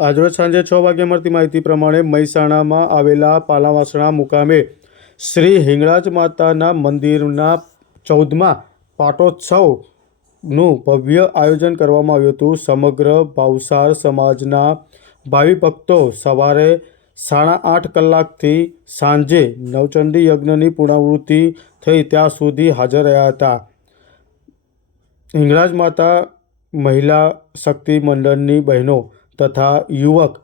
આજરોજ સાંજે છ વાગ્યે મળતી માહિતી પ્રમાણે મહેસાણામાં આવેલા પાલાવાસણા મુકામે શ્રી હિંગળાજ માતાના મંદિરના ચૌદમાં પાટોત્સવનું ભવ્ય આયોજન કરવામાં આવ્યું હતું. સમગ્ર ભાવસાર સમાજના ભાવિ ભક્તો સવારે સાડા આઠ કલાકથી સાંજે નવચંડી યજ્ઞની પુનરાવૃત્તિ થઈ ત્યાં સુધી હાજર રહ્યા હતા. હિંગળાજ માતા મહિલા શક્તિ મંડળની બહેનો તથા યુવક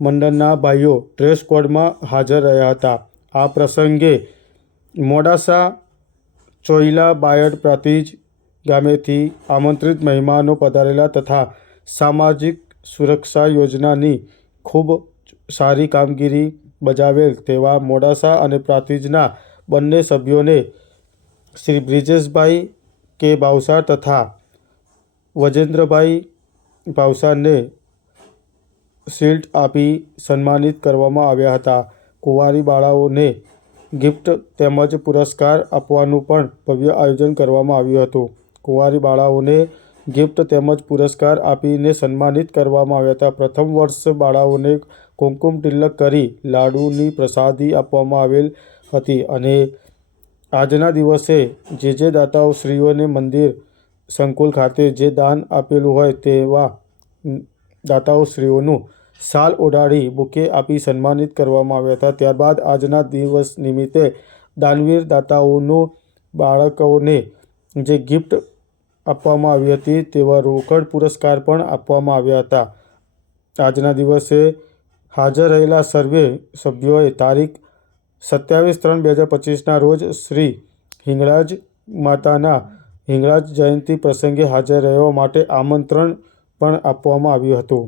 મંડળના ભાઈઓ ડ્રેસ કોડમાં હાજર રહ્યા હતા. આ પ્રસંગે મોડાસા ચોઈલા બાયડ પ્રાંતિજ ગામેથી આમંત્રિત મહેમાનો પધારેલા તથા સામાજિક સુરક્ષા યોજનાની ખૂબ સારી કામગીરી બજાવેલ તેવા મોડાસા અને પ્રાંતિજના બંને સભ્યોને શ્રી બ્રિજેશભાઈ કે ભાવસાર તથા વજેન્દ્રભાઈ ભાવસારને શિલ્ડ આપી સન્માનિત કરવામાં આવ્યા હતા. કુંવારી બાળાઓને ગિફ્ટ તેમજ પુરસ્કાર આપવાનું પણ ભવ્ય આયોજન કરવામાં આવ્યું હતું. કુંવારી બાળાઓને ગિફ્ટ તેમજ પુરસ્કાર આપીને સન્માનિત કરવામાં આવ્યા હતા. પ્રથમ વર્ષ બાળાઓને કુમકુમ તિલક કરી લાડુની પ્રસાદી આપવામાં આવેલ હતી અને આજના દિવસે જે જે દાતાઓ શ્રીઓને મંદિર, સંકુલ ખાતે જે દાન આપેલું હોય તેવા દાતાઓ શ્રીઓનું શાલ ઓઢાડી બુકે આપી સન્માનિત કરવામાં આવ્યા હતા. ત્યારબાદ આજના દિવસ નિમિત્તે દાનવીર દાતાઓનું બાળકોને જે ગિફ્ટ આપવામાં આવી હતી તેવા રોકડ પુરસ્કાર પણ આપવામાં આવ્યા હતા. આજના દિવસે હાજર રહેલા સર્વે સભ્યોએ તારીખ સત્યાવીસ ત્રણ બે હજાર પચીસના રોજ શ્રી હિંગળાજ માતાના હિંગળાજ જયંતિ પ્રસંગે હાજર રહેવા માટે આમંત્રણ પણ આપવામાં આવ્યું હતું.